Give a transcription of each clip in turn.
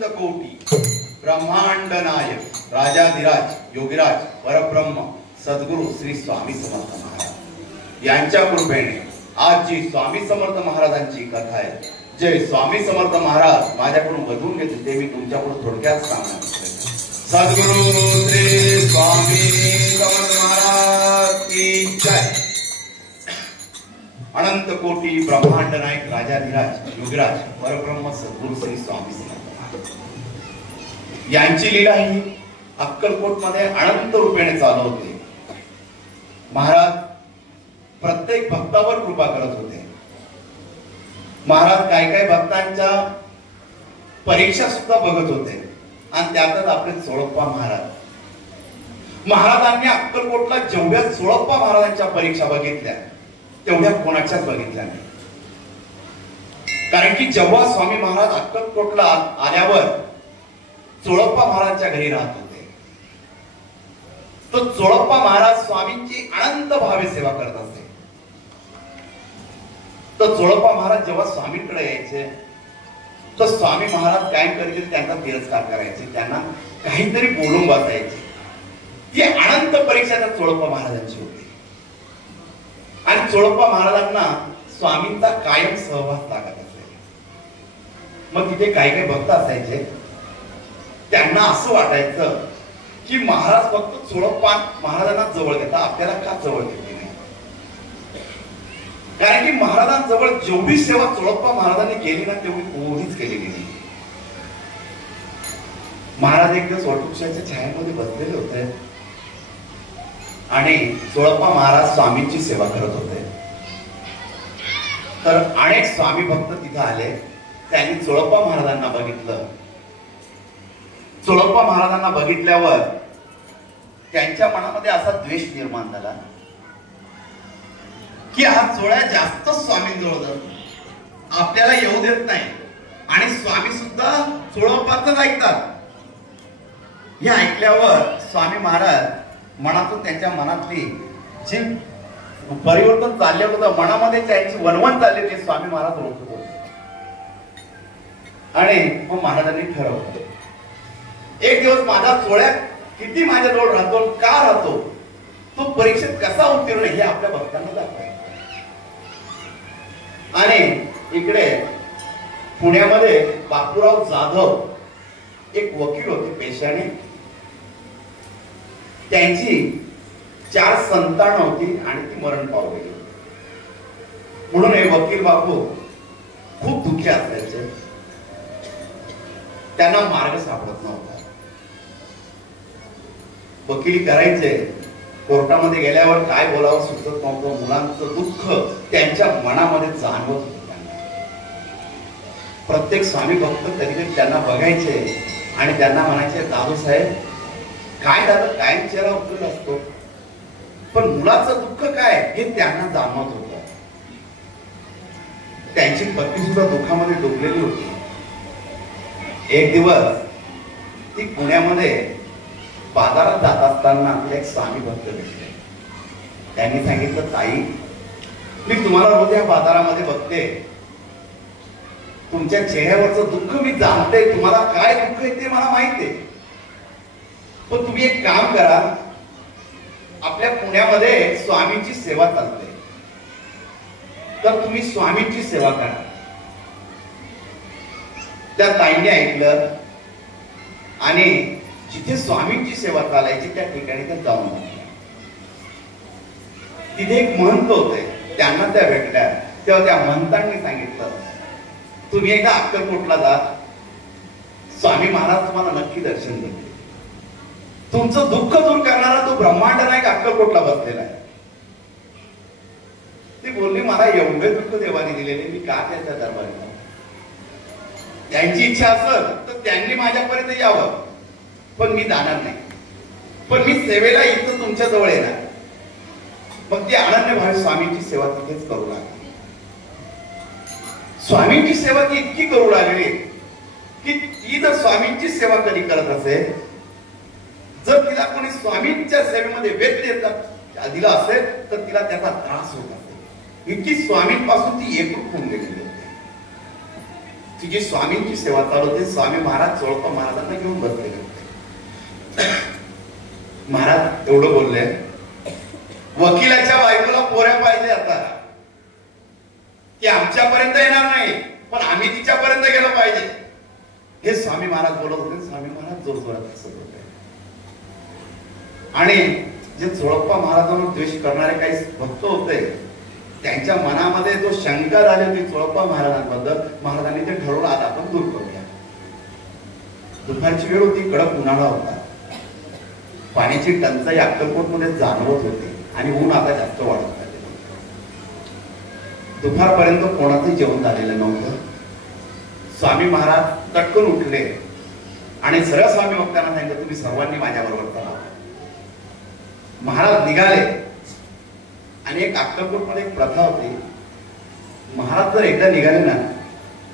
अनंत कोटी ब्रह्मांड नायक राजाधिराज योगीराज परब्रह्म सद्गुरु श्री स्वामी समर्थ महाराज यांच्या कृपेने आज जी स्वामी समर्थ महाराजांची कथा आहे, जय स्वामी समर्थ महाराज माझ्याकडून वधून घेतले ते मी तुमच्याकडून थोडक्यात सांगणार. सद्गुरु श्री स्वामी समर्थ महाराज की जय. अनंत कोटी ब्रह्मांड नायक राजाधिराज योगीराज परब्रह्म सद्गुरु श्री स्वामी समर्थ महाराज यांची लीला ही अक्कलकोट मध्ये अनंत रूपेने चालू होते. महाराज प्रत्येक भक्तावर कृपा करत होते. महाराज काय भक्तांच्या परीक्षा सुद्धा बघत होते आणि त्यातच आपले सोळप्पा महाराजांनी अक्कलकोटला जेवढ्या सोळप्पा महाराजांच्या परीक्षा बघितल्या तेवढ्या कोणाच्याच बघितल्या नाही. कारण की जेव्हा स्वामी महाराज अक्कलकोटला आल्यावर सोळप्पा महाराजांच्या घरी राहत होते, तो सोळप्पा महाराज स्वामींची अनंत भावे सेवा करत असते. तर सोळप्पा महाराज जेव्हा स्वामींकडे यायचे तर स्वामी महाराज काय करायचे, त्यांचा तिरस्कार करायचे, त्यांना काहीतरी बोलून बसायचे. ती अनंत परीक्षा त्या सोळप्पा महाराजांची होती आणि सोळप्पा महाराजांना स्वामींचा कायम सहवास लागत असे. मग तिथे काही भक्त असायचे, त्यांना असं वाटायचं की महाराज फक्त सोळप्पा महाराजांना जवळ घेतात, आपल्याला का जवळ घेतली नाही. कारण की महाराजांजवळ जेवढी सेवा सोळप्पा महाराजांनी केली ना तेवढी कोणीच केलेली नाही. महाराज एक दिवस वटवृक्षाच्या छायेमध्ये बसलेले होते आणि सोळप्पा महाराज स्वामींची सेवा करत होते. तर अनेक स्वामी भक्त तिथे आले. त्यांनी सोळप्पा महाराजांना बघितलं. सोळप्पा महाराजांना बघितल्यावर त्यांच्या मनामध्ये असा द्वेष निर्माण झाला की हा सोळ्या जास्त स्वामींजवळ जातो, आपल्याला येऊ देत नाही आणि स्वामी सुद्धा सोळप्पाच ऐकतात. हे ऐकल्यावर स्वामी महाराज मनातून त्यांच्या मनातली जी परिवर्तन चालले होतं, मनामध्ये त्यांची वणवण चालली होती, स्वामी महाराज ओळखत होते. आणि मग महाराजांनी ठरवलं एक दिवस माझा सोळ्या किती माझ्याजवळ राहतो, का राहतो, तो परीक्षेत कसा उत्तीर्ण हे आपल्या भक्तांना दाखवायचं. आणि इकडे पुण्यामध्ये बापूराव जाधव एक वकील होते पेशाने. त्यांची 4 संतान होती आणि ती मरण पावलेली. म्हणून हे वकील बापू खूप दुःखी असायचे. त्यांना मार्ग सापडत नव्हता. वकिली करायचे, कोर्टामध्ये गेल्यावर काय बोलावं सुचत नव्हतं. मुलांचं दुःख त्यांच्या मनामध्ये जाणवत होतं. प्रत्येक स्वामी भक्त कधी कधी त्यांना बघायचे आणि त्यांना म्हणायचे, दादू साहेब काय झालं, कायम चेहरा उठलेला असतो, पण मुलाचं दुःख काय हे त्यांना जाणवत होतं. त्यांची पत्नी सुद्धा दुःखामध्ये डुबलेली होती. एक दिवस ती पुण्यामध्ये बाजारात जात असताना एक स्वामी भक्त भेटले. त्यांनी सांगितलं, ताई मी तुम्हाला रोज या बाजारामध्ये बघते, तुमच्या चेहऱ्यावरचं दुःख मी जाणते, तुम्हाला काय दुःख आहे ते मला माहिती आहे, पण तुम्ही एक काम करा, आपल्या पुण्यामध्ये स्वामींची सेवा चालते, तर तुम्ही स्वामींची सेवा करा. त्या ताईने ऐकलं आणि जिथे स्वामींची सेवा चालायची त्या ठिकाणी त्या जाऊन आल्या. तिथे एक महंत होते, त्यांना त्या भेटल्या. तेव्हा त्या महंतांनी सांगितलं, तुम्ही एकदा अक्कलकोटला जा, स्वामी महाराज तुम्हाला नक्की दर्शन देतील. तुमचं दुःख दूर करणारा तो ब्रह्मांड नायक अक्कलकोटला बसलेला आहे. ती बोलली, मला एवढे दुःख देवाने दिलेले, मी का त्याच्या दरबारी जाऊ. त्यांची इच्छा असेल तर त्यांनी माझ्यापर्यंत यावं, पण मी जाणार नाही, पण मी सेवेला इथं तुमच्या जवळ येणार. मग ती अनन्य भावे स्वामींची सेवा तिथेच करू लागली. स्वामींची सेवा ती इतकी करू लागली की ती जर स्वामींची सेवा कधी करत असेल, जर तिला कोणी स्वामींच्या सेवेमध्ये व्यत्यय दिला असेल तर तिला त्याचा त्रास होत असेल. इतकी स्वामींपासून ती एकरूप होऊन गेलेली होती. तुझी स्वामींची सेवा चालू होती. स्वामी महाराज चोळप्पा महाराजांना घेऊन बसलेले होते. महाराज एवढं बोलले, वकिलाच्या बायकोला पोऱ्या पाहिजे आता, ती आमच्यापर्यंत येणार नाही पण आम्ही तिच्यापर्यंत गेलं पाहिजे, हे स्वामी महाराज बोलत होते. स्वामी महाराज जोरजोरात हसत होते. आणि जे चोळप्पा महाराजांवर द्वेष करणारे काही भक्त होते त्यांच्या मनामध्ये जो शंका झाली होती चोळप्पा महाराजांबद्दल, महाराजांनी ते ठरवलं आता आपण दूर करूया. दुपारची वेळ होती, कडक उन्हाळा होता, पाण्याची टंचाई अक्कलकोटमध्ये जाणवत होती आणि ऊन आता जास्त वाढत आहे. दुपारपर्यंत कोणाचंही जेवण झालेलं नव्हतं. स्वामी महाराज तटकन उठले आणि सरळ स्वामी भक्तांना सांगितलं, तुम्ही सर्वांनी माझ्याबरोबर चला. महाराज निघाले आणि एक अक्कलकोटमध्ये एक प्रथा होती, महाराज जर एकदा निघाले ना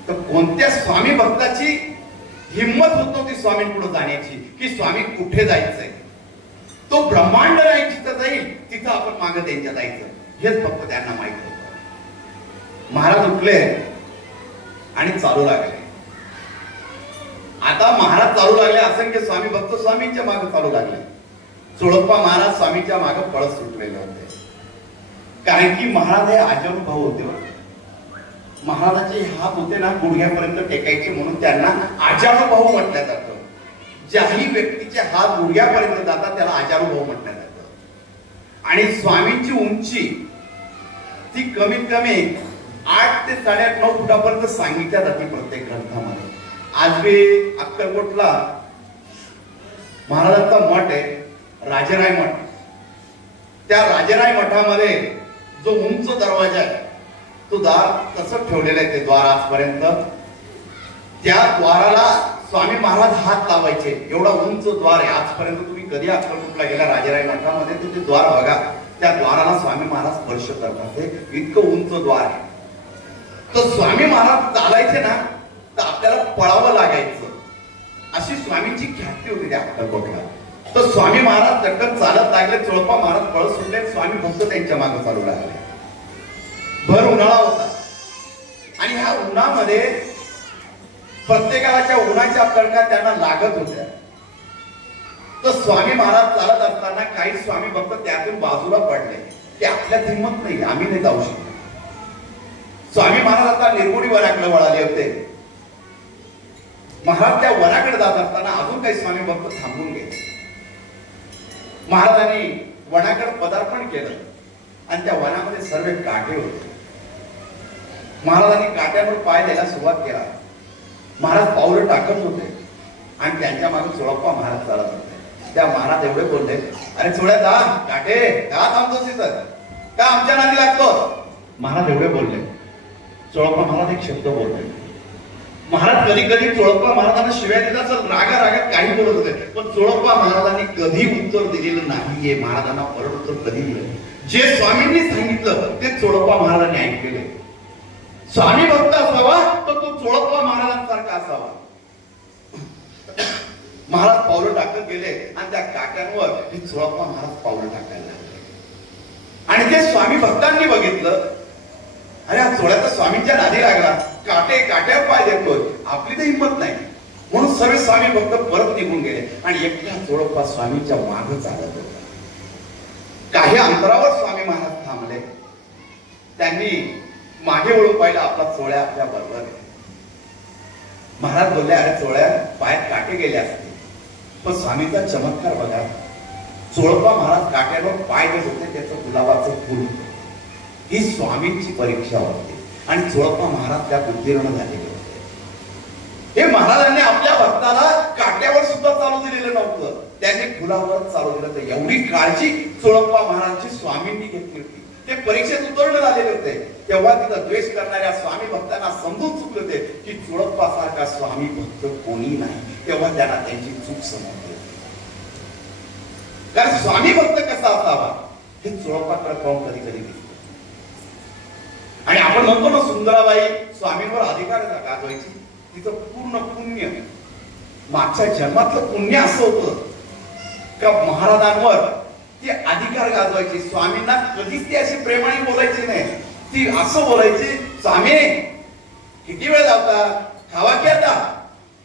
तर कोणत्या स्वामी भक्ताची हिंमत होत नव्हती स्वामींपुढे जाण्याची की स्वामी कुठे जायचंय. तो ब्रह्मांड नाही जिथं जाईल तिथं आपण मागे त्यांच्या जायचं, हेच फक्त त्यांना माहित होतं. महाराज उठले आणि चालू लागले. आता महाराज चालू लागले, असंख्य स्वामी भक्त स्वामींच्या मागे चालू लागले. चोळप्पा महाराज स्वामींच्या मागे पळत सुटलेले होते, कारण की महाराज हे आजानुभव होते. महाराजाचे हात होते ना गुडघ्यापर्यंत टेकायचे, म्हणून त्यांना आजानुभव म्हटलं जातं. ज्याही व्यक्तीचे हात गुडघ्यापर्यंत जातात त्याला आजानुभव म्हटलं जातं. आणि स्वामींची उंची ती कमीत कमी 8 ते 8.5 फुटापर्यंत सांगितल्या जाते प्रत्येक ग्रंथामध्ये. आजबी अक्कलकोटला महाराजांचा मठ आहे, राजेराय मठ. त्या राजेराय मठामध्ये जो उंच दरवाजा आहे तो दार तसंच ठेवलेला आहे. ते द्वार आजपर्यंत त्या द्वाराला स्वामी महाराज हात लावायचे, एवढा उंच द्वार आहे. आजपर्यंत तुम्ही कधी अक्कलकोटला गेला राजेराय मठामध्ये तर ते द्वार बघा, त्या द्वाराला स्वामी महाराज स्पर्श करतात, इतकं उंच द्वार आहे. तर स्वामी महाराज चालायचे ना तर आपल्याला पळावं लागायचं, अशी स्वामींची ख्याती होती त्या अक्कलकोटला. तर स्वामी महाराज चटकन चालत लागले, चोळप्पा महाराज पळत सुटले, स्वामी भक्त त्यांच्या मागे चालू लागले. भर उन्हाळा होता आणि ह्या उन्हामध्ये प्रत्येकाला त्या उन्हाच्या तडका त्यांना लागत होत्या. तर स्वामी महाराज चालत असताना काही स्वामी भक्त त्यातून बाजूला पडले की आपल्यात हिंमत नाही, आम्ही नाही जाऊ शकतो. स्वामी महाराज आता निर्गुणी वनाकडे वळाले होते. महाराज त्या वनाकडे जात असताना अजून काही स्वामी भक्त थांबून गेले. महाराजांनी वनाकडे पदार्पण केलं आणि त्या वनामध्ये सर्व काटे होते. महाराजांनी काट्यांवर पाय द्यायला सुरुवात केला. महाराज पावलं टाकत होते आणि त्यांच्या मागे चोळप्पा महाराज चालत होते. त्या महाराज एवढे बोलले, अरे चोळ्या जा, काटे का थांबतोस इथं, का आमच्या नादी लागतो. महाराज एवढे बोलले. चोळप्पा महाराज एक शब्द बोलले. महाराज कधी कधी चोळप्पा महाराजांना शिव्या देत असत, रागा रागात काही बोलत होते, पण चोळप्पा महाराजांनी कधी उत्तर दिलेलं नाहीये. महाराजांना परत उत्तर कधी दिलं. जे स्वामींनी सांगितलं ते चोळप्पा महाराजांनी ऐकलेले. स्वामी भक्त असावा तर तो चोळप्पा महाराजांसारखा असावा. महाराज पावलं टाकत गेले आणि त्या काट्यांवर हे चोळप्पा महाराज पावलं टाकायला लागले. आणि ते स्वामी भक्तांनी बघितलं, अरे हा चोळ्या तर स्वामींच्या नादी लागला, काटे काट्यावर पाय देतोय, आपली तर हिंमत नाही. म्हणून सर्व स्वामी भक्त परत निघून गेले आणि एकटा चोळप्पा स्वामींच्या मागे चालत होता. काही अंतरावर स्वामी महाराज थांबले. त्यांनी मागे वळून पाहिलं, आपला चोळ्या आपल्या बरोबर आहे. महाराज बोलले, अरे चोळ्या पायात काटे गेले असते. पण स्वामींचा चमत्कार बघा, चोळप्पा महाराज काट्यावर पाय देत होते, त्याचं गुलाबाचं फुल. ही स्वामींची परीक्षा होती आणि चोळप्पा महाराज त्यात उत्तीर्ण झालेले होते. हे महाराजांनी आपल्या भक्ताला काट्यावर सुद्धा चालू दिलेलं नव्हतं, त्यांनी फुलावर चालू दिलं होतं. एवढी काळजी चोळप्पा महाराजांची स्वामींनी घेतली होती. ते परीक्षेत उत्तीर्ण झालेले होते. तेव्हा तिथं द्वेष करणाऱ्या स्वामी भक्तांना समजून चुकले होते की चोळप्पा सारखा स्वामी भक्त कोणी नाही. तेव्हा त्यांना त्यांची चूक समजली. कारण स्वामी भक्त कसा असावा हे चोळप्पाकडे पाहून कधी कधी दिसतं. आणि आपण म्हणतो ना, सुंदराबाई स्वामींवर अधिकार गाजवायची, तिचं पूर्ण पुण्य, मागच्या जन्मातलं पुण्य असं होतं का महाराजांवर ती अधिकार गाजवायची. स्वामींना कधीच ती अशी प्रेमाने बोलायची नाही. ती असं बोलायची, स्वामी किती वेळ जाता, खावा की आता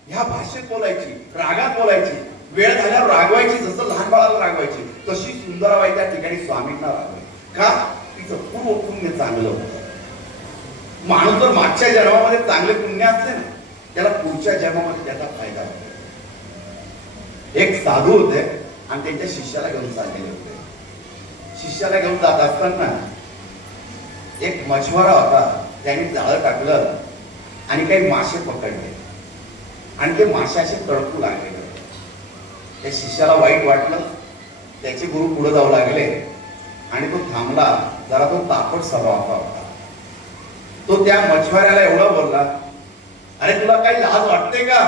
ह्या भाषेत बोलायची, रागात बोलायची, वेळ झाल्यावर रागवायची, जसं लहान बाळाला रागवायची तशी सुंदराबाई त्या ठिकाणी स्वामींना रागवायची. का? तिचं पूर्व पुण्य चांगलं होतं. माणूस जर मागच्या जन्मामध्ये चांगले पुण्य असले ना त्याला पुढच्या जन्मामध्ये त्याचा फायदा होतो. एक साधू होते आणि त्यांच्या शिष्याला घेऊन चाललेले होते. शिष्याला घेऊन जात असताना एक मछवारा होता, त्याने जाळं टाकलं आणि काही मासे पकडले आणि ते मासे असे तडकू लागले. त्या शिष्याला वाईट वाटलं. त्याचे गुरु पुढे जाऊ लागले आणि तो थांबला. जरा तो तापट स्वभावाचा होता. तो त्या मछवाऱ्याला एवढा बोलला, अरे तुला काही लाज वाटते का?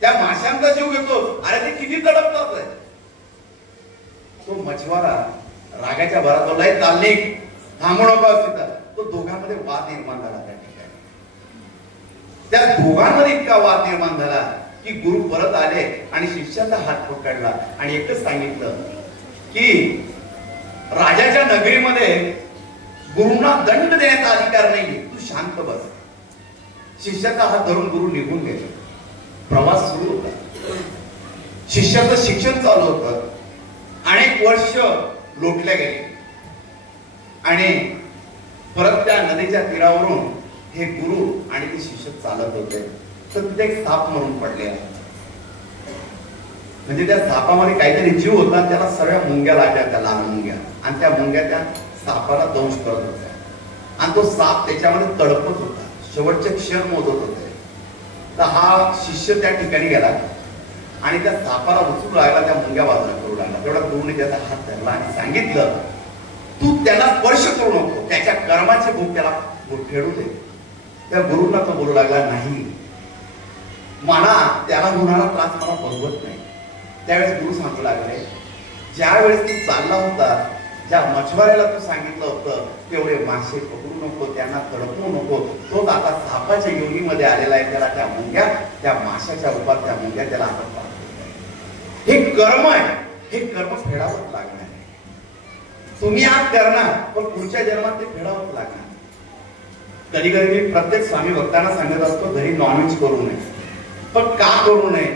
त्या माशांचा जीव घेतो, अरे ते किती तडपतात. तो मछवारा रागाच्या भरात बोलला, चालली थांबू नको तिथं. तो दोघांमध्ये वाद निर्माण झाला. त्या ठिकाणी त्या दोघांमध्ये इतका वाद निर्माण झाला की गुरु परत आले आणि शिष्याचा हात पकडला आणि एकच सांगितलं की राजाच्या नगरीमध्ये गुरुंना दंड देण्याचा अधिकार नाही, तू शांत बस. शिष्याचा हात धरून गुरु निघून गेले. प्रवास सुरू होता. शिष्याचं शिक्षण चालू होतं. अनेक वर्ष लोटल्या गेले आणि परत त्या नदीच्या तीरावरून हे गुरु आणि ते शिष्य चालत होते. तर तिथे एक साप मरून पडले. म्हणजे त्या सापामध्ये काहीतरी जीव होता. त्याला सगळ्या मुंग्या लागल्या, त्या लहान मुंग्या, आणि त्या मुंग्या त्या सापाला दंश करत होत्या आणि तो साप त्याच्यामध्ये तडपत होता. शेवटचे क्षण मोजत होते. तर हा शिष्य त्या ठिकाणी गेला आणि त्या सापाला उचलू लागला, त्या मुंग्या बाजूला करू लागला. तेवढा गुरुने त्याचा हात धरला आणि सांगितलं, तू त्याला स्पर्श करू नको, त्याच्या कर्माचे भूक त्याला फेडू दे. त्या गुरुंना तो बोलू लागला, नाही, मला त्याला होणारा त्रास मला बरोबर नाही. त्यावेळेस गुरु सांगू लागले, ज्या वेळेस तू चालला होता, ज्या मछवाऱ्याला तू सांगितलं होतं तेवढे मासे पकडू नको, त्यांना तडपू नको, तो आता सापाच्या योनीमध्ये आलेला आहे. त्याला त्या मुंग्या, त्या माशाच्या रूपात त्या मुंग्या त्याला आता पाहतो. हे कर्म आहे, हे कर्म फेडावंच लागणार आहे. तुम्ही आज करणार पण पुढच्या जन्मात ते फेडावंच लागणार. कधी कधी मी प्रत्येक स्वामी भक्तांना सांगत असतो, घरी नॉनव्हेज करू नये. पण का करू नये?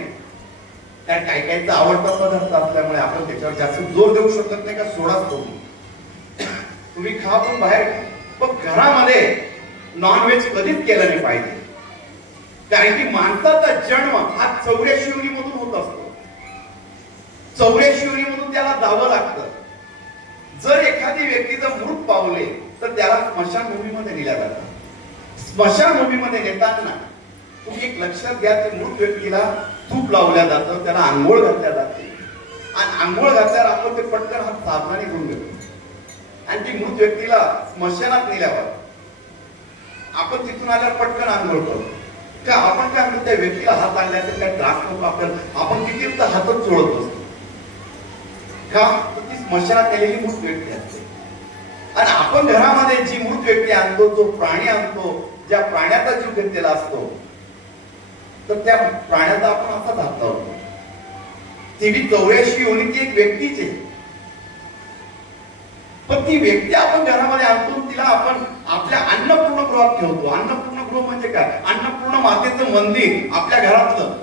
कारण काही काहीचा आवडता पदार्थ असल्यामुळे आपण त्याच्यावर जास्त जोर देऊ शकत नाही का सोडाच करू. तुम्ही खा पण बाहेर, पण घरामध्ये नॉनव्हेज कधीच केलं नाही पाहिजे. कारण की माणसाचा जन्म हा 84 योनीमधून होत असतो. 84 योनीमधून त्याला जावं लागतं. जर एखादी व्यक्ती जर मृत पावले तर त्याला स्मशानभूमीमध्ये नेल्या जातं. स्मशानभूमीमध्ये नेताना तुम्ही एक लक्षात घ्या, की मृत व्यक्तीला तूप लावल्या जातं, त्याला आंघोळ घातल्या जाते आणि आंघोळ घातल्यावर आपण ते पटकन हात साबणाने धुवून घेतो आणि ती मृत व्यक्तीला स्मशानात नेल्यावर आपण तिथून आल्यावर पटकन आंघोळ करतो. का? आपण काय म्हणतो, त्या व्यक्तीला हात आणल्यानंतर काय त्रास नको आपल्याला, आपण किती हातच चोळत असतो. का? ती स्मशानात नेलेली मृत व्यक्ती असते. आणि आपण घरामध्ये जी मृत व्यक्ती आणतो, जो प्राणी आणतो, ज्या प्राण्याचा जीव घेतलेला असतो, तर त्या प्राण्याचा आपण असा हात लावतो. ती 84 योनी ती एक व्यक्तीच आहे. पण ती व्यक्ती आपण घरामध्ये आणतो, तिला आपण आपल्या अन्नपूर्ण गृहात ठेवतो. अन्नपूर्ण गृह म्हणजे काय? अन्नपूर्ण मातेचं मंदिर आपल्या घरातलं,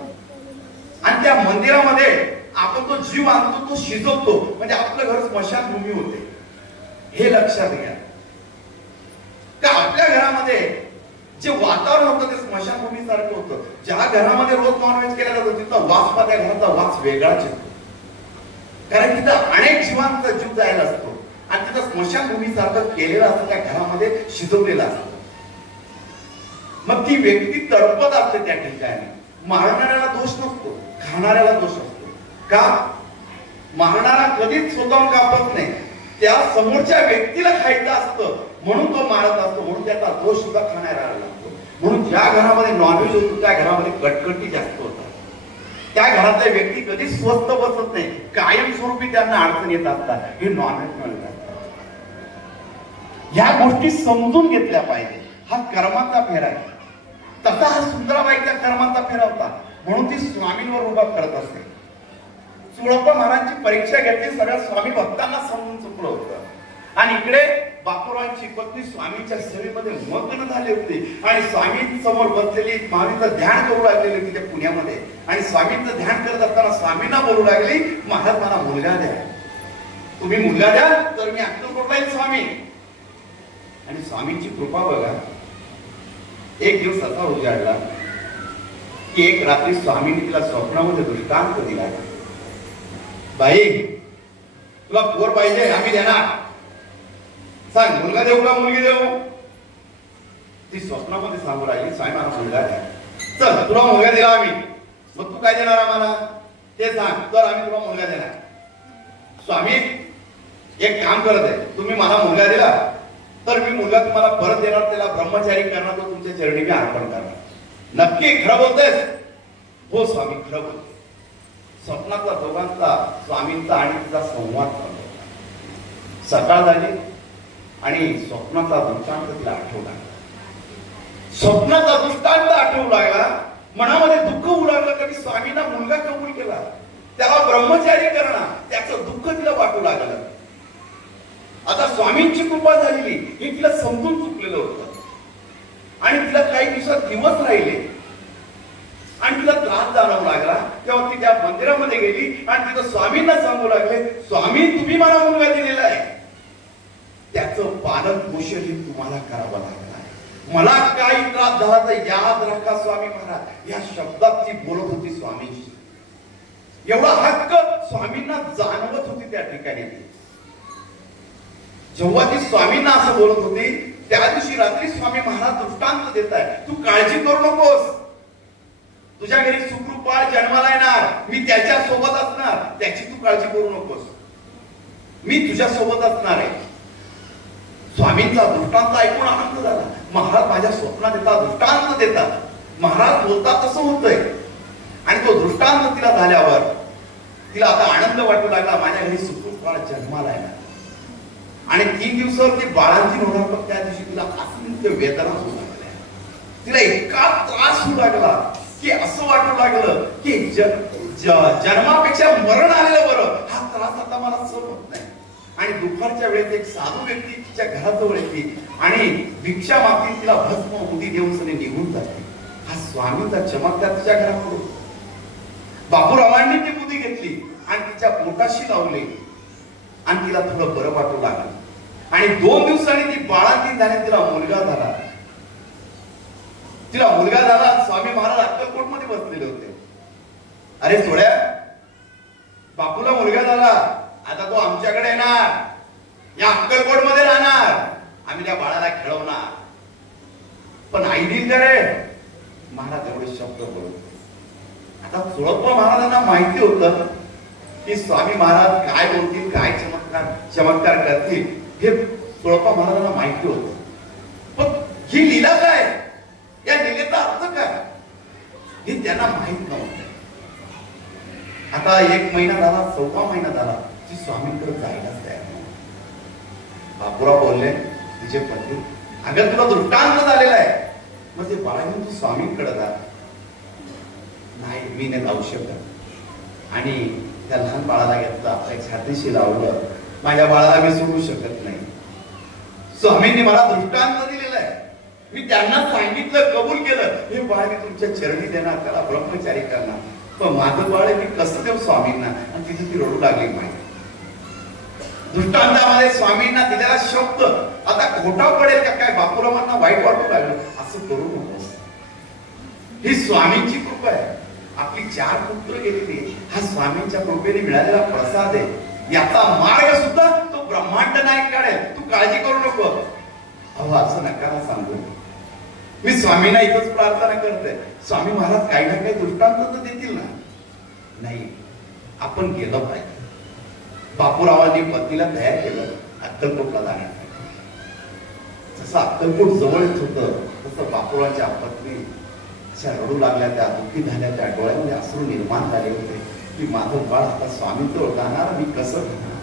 आणि त्या मंदिरामध्ये आपण तो जीव आणतो, तो शिजवतो, म्हणजे आपलं घर स्मशानभूमी होते. हे लक्षात घ्या. का आपल्या घरामध्ये जे वातावरण होतं ते स्मशानभूमी सारखं होतं. ज्या घरामध्ये रोज नॉनव्हेज केला जातो तिथला वास, त्या घराचा वास वेगळाच येतो. कारण तिथं अनेक जीवांचा जीव जायला असतो आणि तिथं स्मशानभूमी सारखं केलेलं असतं, त्या घरामध्ये शिजवलेलं असतं. मग ती व्यक्ती तडपत असते त्या ठिकाणी. मारणाऱ्याला दोष नसतो, खाणाऱ्याला दोष असतो. का? मारणारा कधीच स्वतःहून कापत नाही, त्या समोरच्या व्यक्तीला खायचं असतं म्हणून तो मारत असतो, म्हणून त्याचा दोष सुद्धा खाणाऱ्याला लागतो. म्हणून ज्या घरामध्ये नॉनव्हेज होतो त्या घरामध्ये कटकटी जास्त होतात. त्या घरातल्या व्यक्ती कधीच स्वस्त बसत नाही, कायमस्वरूपी त्यांना अडचण येत असतात. हे नॉनव्हेज म्हणतात. ह्या गोष्टी समजून घेतल्या पाहिजे. हा कर्माचा फेरा आहे. तसा हा सुंदराबाईच्या कर्माचा फेरा होता, म्हणून ती स्वामींवर उभा करत असते. चोळप्पा महाराजांची परीक्षा घेतली, सगळ्या स्वामी भक्तांना समजून चुकलं होतं. आणि इकडे बापूरावांची पत्नी स्वामींच्या सेवेमध्ये मग्न झाली होती आणि स्वामींसमोर बसलेली स्वामींचं ध्यान करू लागलेली होती त्या पुण्यामध्ये. आणि स्वामींचं ध्यान करत असताना स्वामींना बोलू लागली, महाराज मला मुलगा द्या, तुम्ही मुलगा द्या तर मी अक्कलकोटला येईल स्वामी. आणि स्वामींची कृपा बघा, एक दिवस असा उजाडला की एक रात्री स्वामींनी तिला स्वप्नामध्ये दृष्टांत दिला, बाई तुला पोर पाहिजे आम्ही देणार, सांग मुलगा देऊ का मुलगी देऊ. ती स्वप्नामध्ये सांगू राहिली, स्वामी मला मुलगा द्या. चल तुला मुलगा दिला आम्ही, मग तू काय देणार आम्हाला ते सांग, तर आम्ही तुला मुलगा देणार. स्वामी एक काम करत आहे, तुम्ही मला मुलगा दिला तर मी मुलगा तुम्हाला परत देणार, त्याला ब्रह्मचारी करणार, तो तुमच्या चरणी मी अर्पण करणार. नक्की खरं बोलतेस? हो स्वामी खरं बोलते. स्वप्नातला दोघांचा स्वामींचा आणि तिचा संवाद चालू. सकाळ झाली आणि स्वप्नाचा दृष्टांत तिला आठवू लागला. स्वप्नाचा दृष्टांत आठवू लागला, मनामध्ये दुःख होऊ लागलं, कधी स्वामींना मुलगा कबूल केला, त्याला ब्रह्मचारी करणार, त्याचं दुःख तिला वाटू लागलं. आता स्वामींची कृपा झालेली हे तिला समजून चुकलेलं होतं आणि तिला काही दिवस राहिले आणि तिला त्रास जाणवू लागला. तेव्हा ती त्या मंदिरामध्ये गेली आणि तिथं स्वामींना सांगू लागले, स्वामी तुम्ही मला मुलगा दिलेला आहे, त्याचं पालन पोषण हे तुम्हाला करावं लागलं आहे, मला काही त्रास झाला तर याद राखा स्वामी महाराज. या शब्दात ती बोलत होती स्वामींची. एवढा हक्क स्वामींना जाणवत होती त्या ठिकाणी. जेव्हा ती स्वामींना असं बोलत होती त्या दिवशी रात्री स्वामी महाराज दृष्टांत देत आहे, तू काळजी करू नकोस, तुझ्या घरी सुखरूप बाळ जन्माला येणार, मी त्याच्या सोबत असणार, त्याची तू काळजी करू नकोस, मी तुझ्या सोबत असणार आहे. स्वामींचा दृष्टांत ऐकून आनंद झाला. महाराज माझ्या स्वप्नात येतात, दृष्टांत देतात, महाराज बोलतात तसं होतंय. आणि तो दृष्टांत तिला झाल्यावर तिला आता आनंद वाटू लागला, माझ्या घरी सुखरूप बाळ जन्माला येणार. आणि 3 दिवसावर ती बाळांची होणार, पण त्या दिवशी तिला अत्यंत वेदना होऊ लागल्या. तिला इतका त्रास होऊ लागला की असं वाटू लागलं की जन्मापेक्षा मरण आलेलं बरं, हा त्रास आता मला सहन होत नाही. आणि दुपारच्या वेळेत एक साधू व्यक्ती तिच्या घराजवळ येते आणि भिक्षा मागते, तिला भस्म उदी देऊन सगळे निघून जाते. हा स्वामींचा चमत्कार तिच्या घराकडून. बापूरावांनी ती बुद्धी घेतली आणि तिच्या पोटाशी लावली आणि तिला थोडं बरं वाटू लागलं. आणि 2 दिवसांनी ती बाळांतीन झाली, तिला मुलगा झाला. तिला मुलगा झाला. स्वामी महाराज अक्कलकोट मध्ये बसलेले होते. अरे सोड्या, बापूला मुलगा झाला, आता तो आमच्याकडे येणार, या अक्कलकोट मध्ये राहणार, आम्ही त्या बाळाला खेळवणार, पण आई दिल का रे? महाराज एवढे शब्द बोलत. आता सोळप्पा महाराजांना माहिती होतं की स्वामी महाराज काय बोलतील, काय चमत्कार करतील, हे सोळप्पा महाराजांना माहिती होतं. पण ही लीला काय, या लीलेचा अर्थ काय, हे त्यांना माहित नव्हतं. आता 1 महिना झाला, 1.25 महिना झाला, ती स्वामींकडे जायलाच तयार नव्हती. बापूराव बोलले तिचे पती, अगं तुला दृष्टांत झालेला आहे, मग ते बाळा घेऊन तू स्वामींकडे जा. नाही मी नाही जाऊ शकत. आणि त्या लहान बाळाला घेतला, एक छातीशी लावलं, माझ्या बाळाला मी सोडू शकत नाही. स्वामींनी मला दृष्टांत दिलेला आहे, मी त्यांना सांगितलं, कबूल केलं, हे बाळ मी तुमच्या चरणी देणार, त्याला ब्रह्मचारी करणार, पण माझं बाळ मी कसं देऊ स्वामींना. आणि तिथे ती रडू लागली. माहिती दृष्टांतामध्ये स्वामींना दिलेला शब्द आता खोटा पडेल का काय, बापूरावांना वाईट वाटू लागलं. असं करू नकोस, ही स्वामींची कृपा आहे. आपली 4 पुत्र गेलेली, हा स्वामींच्या कृपेने मिळालेला प्रसाद आहे. याचा मार्ग सुद्धा तो ब्रह्मांड नायक काढेल, तू काळजी करू नको. अहो असं नका ना सांगू. मी स्वामींना इथंच प्रार्थना करते, स्वामी महाराज काही ना काही दृष्टांत तर देतील ना. नाही, आपण गेलं पाहिजे. बापूरावांनी पत्नीला तयार केलं अक्कलकोटला जाण्यासाठी. जसं अक्कलकोट जवळच होतं तसं बापूरावांच्या पत्नी अशा रडू लागल्या, त्या दुःखी झाल्या, त्या डोळ्यामध्ये अश्रू निर्माण झाले होते की माझं बाळ आता स्वामींजवळ जाणार, मी कसं राहणार,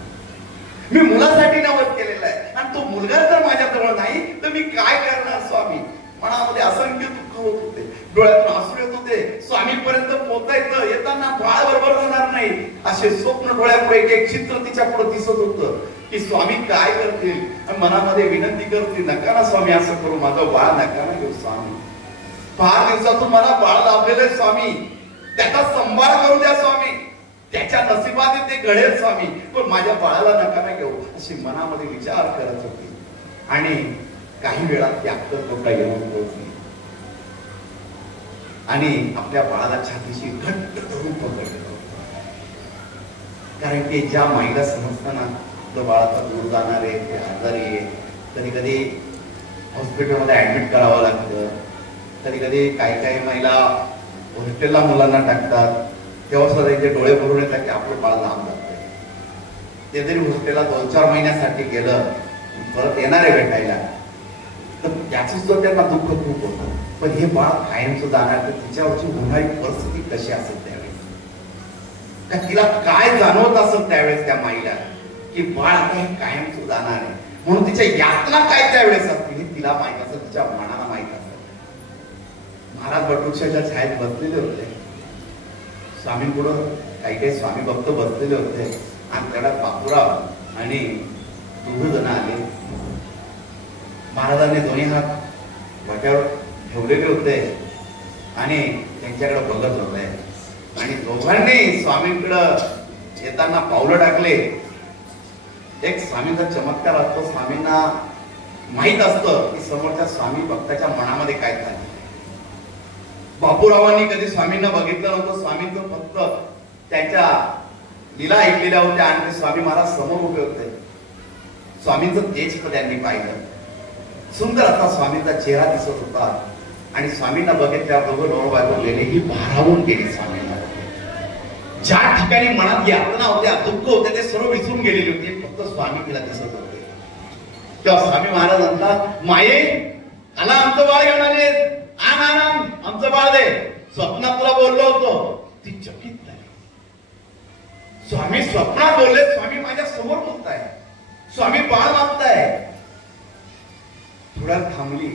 मी मुलासाठी नवस केलेला आहे आणि तो मुलगा जर माझ्याजवळ नाही तर मी काय करणार स्वामी. मनामध्ये असंख्य दुःख होत होते, डोळ्यातून आसू येत होते. स्वामींपर्यंत पोहोचायचं, येताना बाळ बरोबर राहणार नाही असे स्वप्न डोळ्यापुढे एक चित्र तिच्या पुढे दिसत होतं की स्वामी काय करतील. मनामध्ये विनंती करतील, नका ना स्वामी असं करू, माझं बाळ नका ना घेऊ स्वामी. फार दिवसातून मला बाळ लाभलेलं आहे स्वामी, त्याचा संभाळ करू द्या स्वामी, त्याच्या नशिबात ते घडेल स्वामी, पण माझ्या बाळाला नका ना घेऊ अशी मनामध्ये विचार करत होती. आणि काही वेळात ती अक्कलकोटला येऊन पोहोचली आणि आपल्या बाळाला छातीशी घट्ट धरून पकडलं. कारण की ज्या माईला समजताना तो बाळाचा दूर जाणार आहे, ते आजारी आहे, कधी कधी हॉस्पिटलमध्ये ऍडमिट करावं लागतं, कधी कधी काही माईला हॉस्टेलला मुलांना टाकतात, तेव्हा सुद्धा त्यांचे डोळे भरून येतात की आपलं बाळ लांब जातंय. ते जरी हॉस्टेलला 2-4 महिन्यासाठी गेलं, परत येणार आहे भेटायला, तर त्याचं सुद्धा त्यांना दुःख खूप होतं. पण हे बाळ कायमचं जाणार, तर तिच्यावरची होणारी परिस्थिती कशी असेल त्यावेळेस, का तिला काय जाणवत असेल त्यावेळेस त्या माईला की बाळ आता हे कायमचं जाणार आहे, म्हणून तिच्या यातना काय त्यावेळेस असतील हे तिला माहित असेल, तिच्या मनाला माहित असेल. महाराज बटुकशाच्या छायेत बसलेले होते, स्वामींपुढं काही स्वामी भक्त बसलेले होते आणि त्याला बापूराव आणि दोघ जण आले. महाराजांनी दोन्ही हात वाट्यावर ठेवलेले होते आणि त्यांच्याकडे बघत होते आणि दोघांनी स्वामींकडे येताना पावलं टाकले. एक स्वामींचा चमत्कार असतो, स्वामींना माहित असतं की समोरच्या स्वामी भक्ताच्या मनामध्ये काय चाललं. बापूरावांनी कधी स्वामींना बघितलं नव्हतं, स्वामींचं फक्त त्यांच्या लीला ऐकलेल्या होत्या आणि स्वामी महाराज समोर उभे होते. स्वामींचं तेज त्यांनी पाहिलं, सुंदर असा स्वामींचा चेहरा दिसत होता आणि स्वामींना बघितल्यावर दोघं नवरा बायको गेलेही भारावून गेली. स्वामींना ज्या ठिकाणी मनात यातना होत्या, दुःख होते, ते सर्व विसरून गेलेले होते, फक्त स्वामी तिला दिसत होते. तेव्हा स्वामी महाराज म्हणतात, माये आला आमचं बाळ घेऊन आले, आण आमचं बाळ दे, स्वप्नात तुला बोललो होतो. ती चकित झाली. स्वामी स्वप्नात बोलले, स्वामी माझ्या समोर बोलताय, स्वामी बाळ मागताय. थोड्या थांबली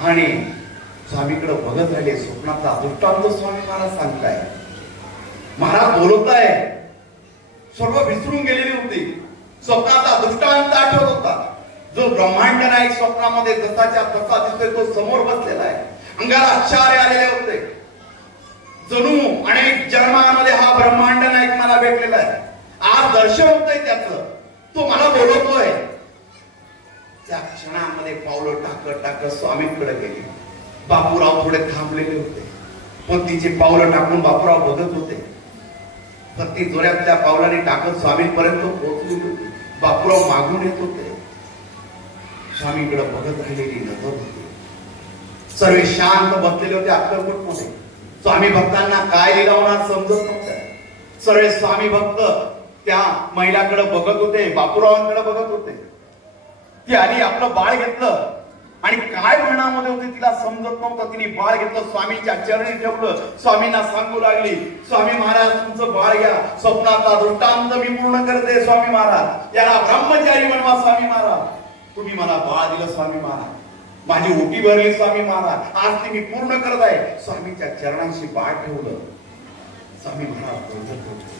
आणि स्वामीकडे बघत राहिले. स्वप्नाचा दृष्टांत स्वामी महाराज सांगताय, महाराज बोलताय. सर्व विसरून गेलेली होती, स्वप्नाचा दृष्टांत आठवत होता. जो ब्रह्मांड नायक स्वप्नामध्ये जसाच्या तसा दिसतोय तो समोर बसलेला आहे. अंगाला आश्चर्य आलेले होते, जणू अनेक जन्मांमध्ये हा ब्रह्मांड नायक मला भेटलेला आहे, आज दर्शन होतंय त्याचं, तो मला बोलवतोय. त्या क्षणामध्ये पावलं टाकत स्वामींकडे गेली. बापूराव थोडे थांबलेले होते, पत्नीचे पावलं टाकून बापूराव बघत होते. पत्नी जोऱ्यात त्या पावलाने टाकत स्वामींपर्यंत पोहोचली होती. बापूराव मागून येत होते, स्वामींकडे बघत राहिलेली नजर होती. सर्व शांत बसलेले होते अक्कलकोट मध्ये. स्वामी भक्तांना काय लीला होणार समजत नव्हतं. सर्व स्वामी भक्त त्या महिलाकडे बघत होते, बापूरावांकडे बघत होते. ती आली, आपलं बाळ घेतलं आणि काय मनामध्ये होते तिला समजत नव्हतं. तिने बाळ घेतलं, स्वामींच्या चरणी ठेवलं, स्वामींना सांगू लागली, स्वामी महाराज तुमचं बाळ घ्या, स्वप्नाचा दृष्टांत मी पूर्ण करते स्वामी महाराज, याला ब्रह्मचारी बनवा स्वामी महाराज, तुम्ही मला बाळ दिलं स्वामी महाराज, माझी ओटी भरली स्वामी महाराज, आज ती मी पूर्ण करत आहे. स्वामींच्या चरणांशी बाळ ठेवलं. स्वामी महाराज बोलत होते.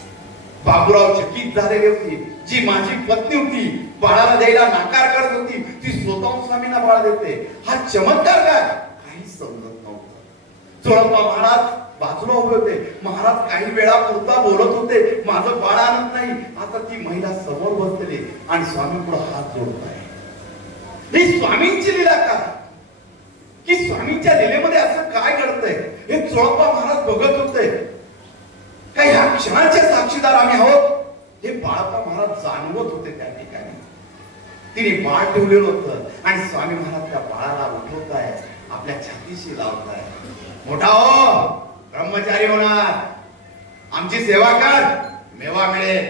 बापूराव चकित झालेली होती. जी माझी पत्नी होती, बाळाला द्यायला नाकार करत होती, ती स्वतःहून स्वामींना बाळ देते. हा चमत्कार काय, काही समजत नव्हतं. चोळप्पा महाराज बाजूला उभे होते. महाराज काही वेळा पुरता बोलत होते, माझं बाळ आणत नाही. आता ती महिला समोर बसलेली आणि स्वामी पुढे हात जोडत आहे. ही स्वामींची लीला काय, की स्वामींच्या लीलेमध्ये असं काय घडतंय हे चोळप्पा महाराज बघत होते. काही ह्या क्षणाचे साक्षीदार आम्ही आहोत हे बाळप्पा महाराज जाणवत होते. त्या ठिकाणी तिने बाळ ठेवलेलं होतं आणि स्वामी महाराज त्या बाळाला उठवताय, आपल्या छातीशी लावताय. मोठा हो, ब्रह्मचारी होणार, आमची सेवा कर, मेवा मिळेल.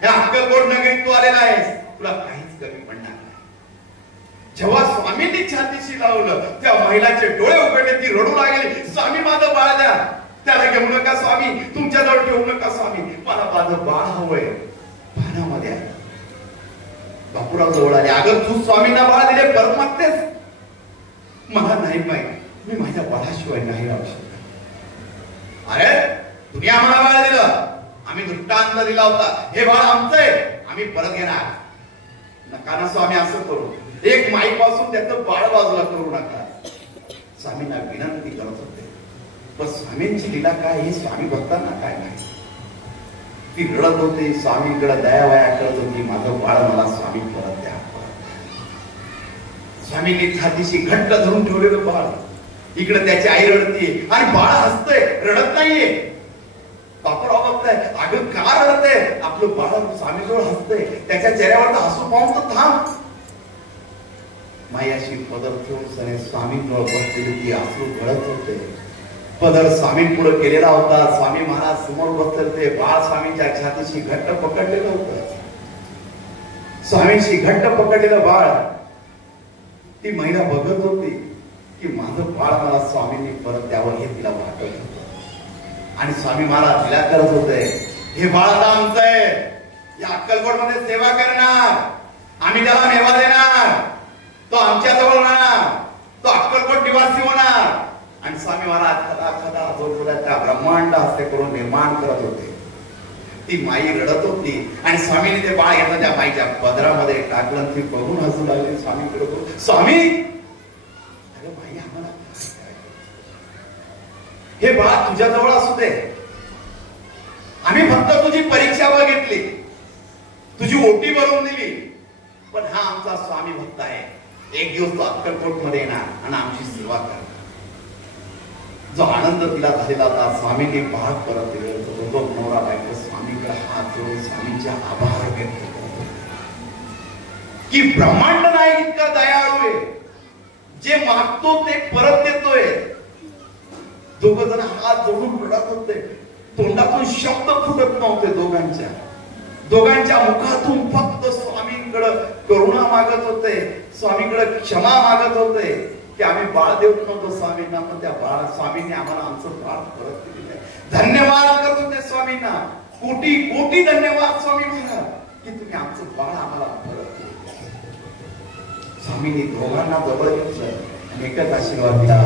ह्या अक्कलकोट नगरीत तू आलेला आहेस, तुला काहीच कमी पडणार नाही. जेव्हा स्वामींनी छातीशी लावलं, त्या महिलाचे डोळे उघडले, ती रडू लागली, स्वामी माझं बाळ द्या, त्याला घेऊ नका स्वामी, तुमच्या जवळ ठेवू नका स्वामी, मला माझं बाळ हवंय. पानामध्ये बापूराव जवळ आले. अगं तू स्वामींना बाळ दिले, परत मागतेस, मला नाही माहिती, मी माझ्या बाळाशिवाय नाही राहू शकत. अरे तुम्ही आम्हाला बाळ दिलं, आम्ही दृष्टांत दिला होता, हे बाळ आमचं आहे, आम्ही परत घेणार. नका ना स्वामी असं करू, एक माईपासून त्याचं बाळ बाजूला करू नका. स्वामींना विनंती करत होते, पण स्वामींची लीला काय हे स्वामी भक्तांना काय माहिती. ती रडत होती, स्वामीकडे दयावया करत होती, माझं बाळ मला स्वामी परत द्या. स्वामींनी छातीशी घट्ट धरून ठेवलेलं बाळ, इकडे त्याची आई रडते आणि बाळ हसतंय, रडत नाहीये. बापराव बघताय, अगं का रडते, आपलं बाळ स्वामीजवळ हसतंय, त्याच्या चेहऱ्यावर हसू पाहून तर थांब. मायाशी पदर ठेवून स्वामींजवळ बसलेली ती अश्रू गळत होते. पदर स्वामी पुढे केलेला होता, स्वामी महाराज समोर बसलेले होते, बाळ स्वामींच्या छातीशी घट्ट पकडलेलं होतं. स्वामींशी घट्ट पकडलेलं बाळ, ती महिला बघत होती की माझं बाळ मला स्वामींनी परत द्यावं हे तिला वाटत होतं. आणि स्वामी महाराज तिला करत होते, हे बाळ आता आमचं आहे, या अक्कलकोट मध्ये सेवा करणार, आम्ही त्याला मेवा देणार, तो आमच्या जवळ राहणार, तो अक्कलकोट निवासी होणार. आणि स्वामी महाराज खदा खदा जोरजोराच्या ब्रह्मांड हस्ते करून निर्माण करत होते. ती माई रडत होती आणि स्वामीने ते बाळ येतं त्या माईच्या पदरामध्ये टाकलं. ती बघून हसू लागली स्वामीकडे, स्वामी अरे माई आम्हाला हे बाळ तुझ्या जवळ असू दे, आम्ही फक्त तुझी परीक्षा बघितली, तुझी ओटी भरून दिली, पण हा आमचा स्वामी भक्त आहे, एक दिवस तो अक्कलकोट मध्ये येणार आणि आमची सेवा करणार. जो आनंद तिला झालेला होता, स्वामींनी बाळ परत दिले, तो नवरा बायको स्वामीकडे हात जोडून स्वामींचे आभार व्यक्त करतो की ब्रह्मांड नाही इतका दयाळू आहे, जे मागतो ते परत देतोय. दोघ जण हात जोडून रडत होते, तोंडातून शब्द फुटत नव्हते. दोघांच्या मुखातून फक्त स्वामींकडे करुणा मागत होते, स्वामींकडे क्षमा मागत होते की आम्ही बाळ देत नव्हतो स्वामींना, पण त्या बाळ स्वामींनी आम्हाला आमचं बाळ परत दिलेलं आहे. धन्यवाद करत होते स्वामींना, कोटी कोटी धन्यवाद स्वामी महाराज की तुम्ही आमचं बाळ आम्हाला परत दिलं. स्वामींनी दोघांना जवळ घेतलं आणि एकच आशीर्वाद दिला,